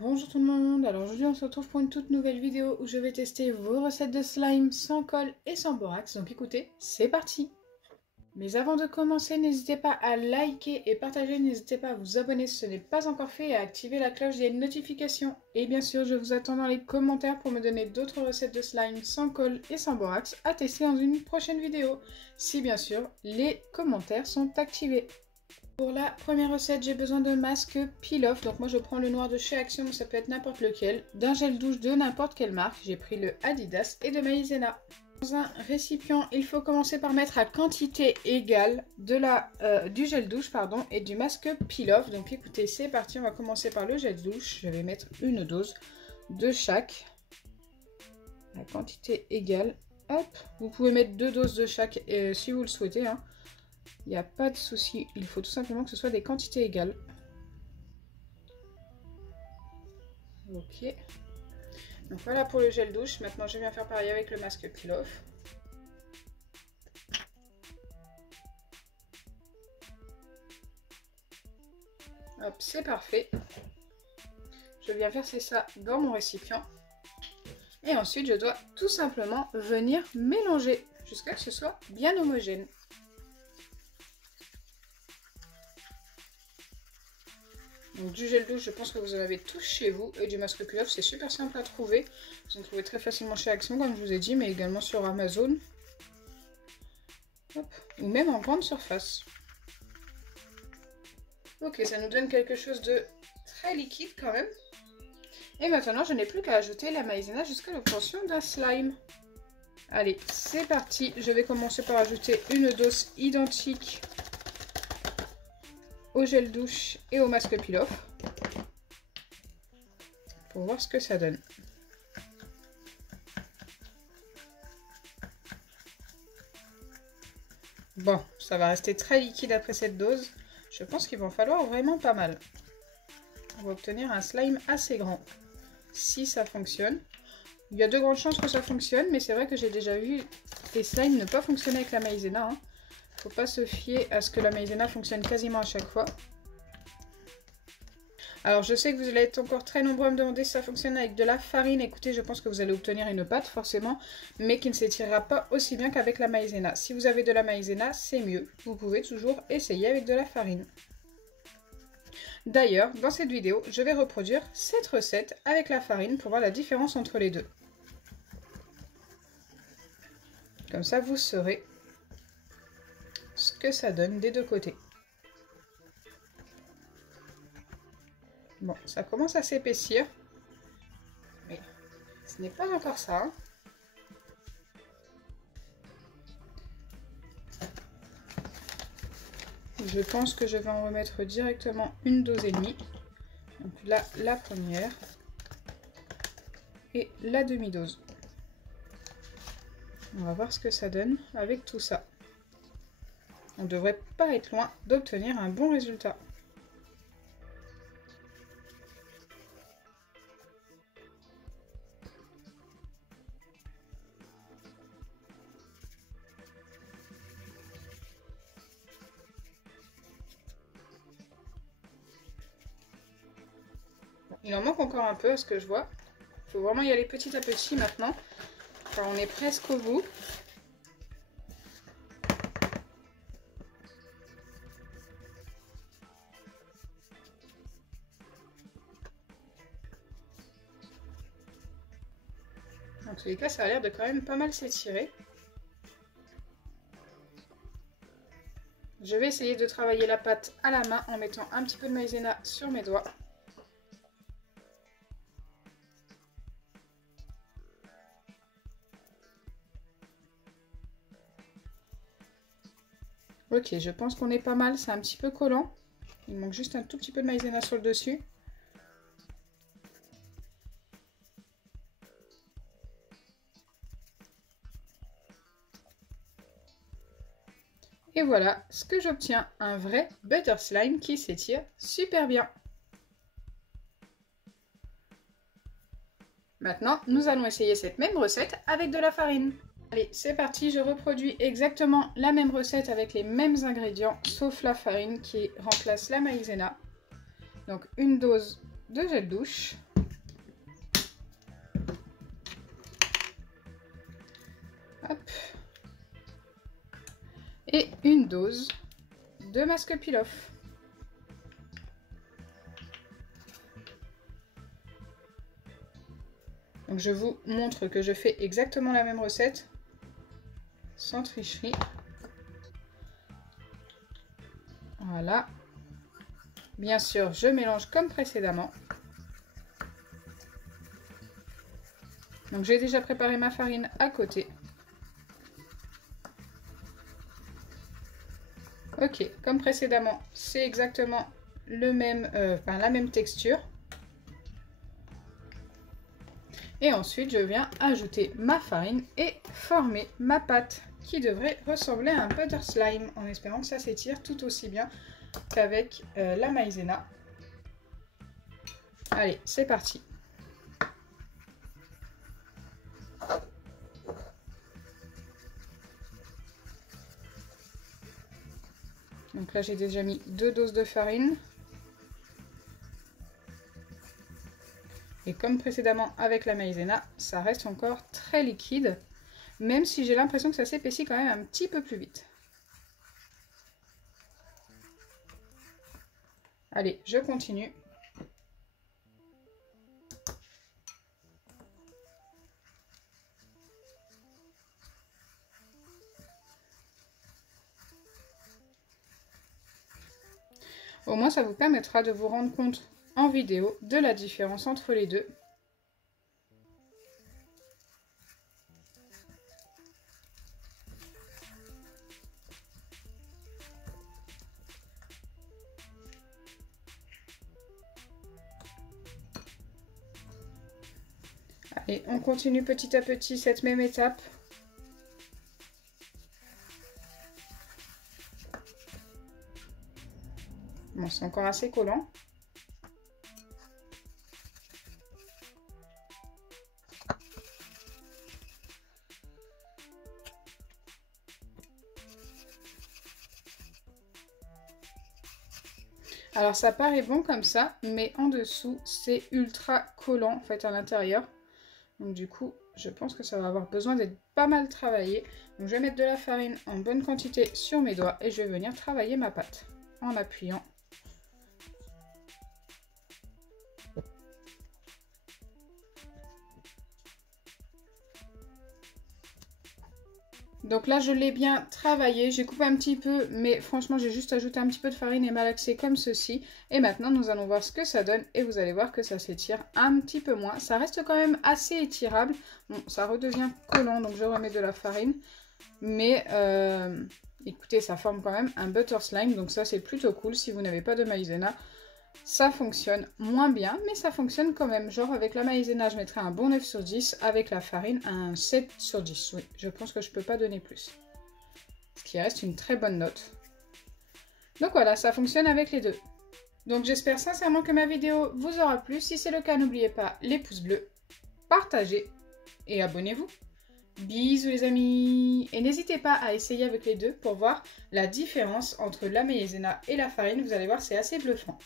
Bonjour tout le monde, alors aujourd'hui on se retrouve pour une toute nouvelle vidéo où je vais tester vos recettes de slime sans colle et sans borax, donc écoutez, c'est parti! Mais avant de commencer, n'hésitez pas à liker et partager, n'hésitez pas à vous abonner si ce n'est pas encore fait et à activer la cloche des notifications. Et bien sûr, je vous attends dans les commentaires pour me donner d'autres recettes de slime sans colle et sans borax à tester dans une prochaine vidéo, si bien sûr les commentaires sont activés. Pour la première recette, j'ai besoin de masque peel-off. Donc moi je prends le noir de chez Action, ça peut être n'importe lequel. D'un gel douche de n'importe quelle marque. J'ai pris le Adidas et de Maïzena. Dans un récipient, il faut commencer par mettre à quantité égale du gel douche et du masque peel-off. Donc écoutez, c'est parti, on va commencer par le gel douche. Je vais mettre une dose de chaque. À quantité égale. Hop, vous pouvez mettre 2 doses de chaque si vous le souhaitez, hein. Il n'y a pas de souci, il faut tout simplement que ce soit des quantités égales. Ok. Donc voilà pour le gel douche. Maintenant je viens faire pareil avec le masque peel-off. Hop, c'est parfait. Je viens verser ça dans mon récipient. Et ensuite je dois tout simplement venir mélanger jusqu'à ce que ce soit bien homogène. Donc du gel douche, je pense que vous en avez tous chez vous. Et du masque peel-off, c'est super simple à trouver. Vous en trouvez très facilement chez Action, comme je vous ai dit, mais également sur Amazon. Hop. Ou même en grande surface. Ok, ça nous donne quelque chose de très liquide quand même. Et maintenant, je n'ai plus qu'à ajouter la maïzena jusqu'à l'obtention d'un slime. Allez, c'est parti. Je vais commencer par ajouter une dose identique au gel douche et au masque peel-off pour voir ce que ça donne. Bon, ça va rester très liquide après cette dose. Je pense qu'il va en falloir vraiment pas mal. On va obtenir un slime assez grand. Si ça fonctionne. Il y a de grandes chances que ça fonctionne, mais c'est vrai que j'ai déjà vu des slimes ne pas fonctionner avec la maïzena, hein. Faut pas se fier à ce que la maïzena fonctionne quasiment à chaque fois. Alors je sais que vous allez être encore très nombreux à me demander si ça fonctionne avec de la farine. Écoutez, je pense que vous allez obtenir une pâte forcément, mais qui ne s'étirera pas aussi bien qu'avec la maïzena. Si vous avez de la maïzena, c'est mieux. Vous pouvez toujours essayer avec de la farine. D'ailleurs, dans cette vidéo, je vais reproduire cette recette avec la farine pour voir la différence entre les deux. Comme ça, vous saurez ce que ça donne des deux côtés. Bon, ça commence à s'épaissir, mais ce n'est pas encore ça, hein. Je pense que je vais en remettre directement une dose et demie. Donc là, la première et la demi-dose. On va voir ce que ça donne avec tout ça. On ne devrait pas être loin d'obtenir un bon résultat. Il en manque encore un peu à ce que je vois. Il faut vraiment y aller petit à petit maintenant. Enfin, on est presque au bout. En tous les cas, ça a l'air de quand même pas mal s'étirer. Je vais essayer de travailler la pâte à la main en mettant un petit peu de maïzena sur mes doigts. Ok, je pense qu'on est pas mal, c'est un petit peu collant. Il manque juste un tout petit peu de maïzena sur le dessus. Et voilà ce que j'obtiens, un vrai butter slime qui s'étire super bien. Maintenant, nous allons essayer cette même recette avec de la farine. Allez, c'est parti, je reproduis exactement la même recette avec les mêmes ingrédients, sauf la farine qui remplace la maïzena. Donc une dose de gel douche. Hop. Et une dose de masque peel-off. Donc je vous montre que je fais exactement la même recette, sans tricherie. Voilà. Bien sûr, je mélange comme précédemment. Donc j'ai déjà préparé ma farine à côté. Ok, comme précédemment, c'est exactement le même, la même texture. Et ensuite, je viens ajouter ma farine et former ma pâte qui devrait ressembler à un butter slime en espérant que ça s'étire tout aussi bien qu'avec la maïzena. Allez, c'est parti. Donc là, j'ai déjà mis 2 doses de farine. Et comme précédemment avec la maïzena, ça reste encore très liquide, même si j'ai l'impression que ça s'épaissit quand même un petit peu plus vite. Allez, je continue. Au moins, ça vous permettra de vous rendre compte en vidéo de la différence entre les deux. Allez, on continue petit à petit cette même étape. Bon, c'est encore assez collant. Alors ça paraît bon comme ça, mais en dessous c'est ultra collant en fait à l'intérieur. Donc du coup, je pense que ça va avoir besoin d'être pas mal travaillé. Donc je vais mettre de la farine en bonne quantité sur mes doigts et je vais venir travailler ma pâte en appuyant. Donc là, je l'ai bien travaillé. J'ai coupé un petit peu, mais franchement, j'ai juste ajouté un petit peu de farine et malaxé comme ceci. Et maintenant, nous allons voir ce que ça donne. Et vous allez voir que ça s'étire un petit peu moins. Ça reste quand même assez étirable. Bon, ça redevient collant, donc je remets de la farine. Mais écoutez, ça forme quand même un butter slime. Donc ça, c'est plutôt cool. Si vous n'avez pas de maïzena, ça fonctionne moins bien, mais ça fonctionne quand même. Genre avec la maïzena, je mettrais un bon 9 sur 10. Avec la farine, un 7 sur 10. Oui, je pense que je ne peux pas donner plus. Ce qui reste une très bonne note. Donc voilà, ça fonctionne avec les deux. Donc j'espère sincèrement que ma vidéo vous aura plu. Si c'est le cas, n'oubliez pas les pouces bleus, partagez et abonnez-vous. Bisous les amis. Et n'hésitez pas à essayer avec les deux pour voir la différence entre la maïzena et la farine. Vous allez voir, c'est assez bluffant.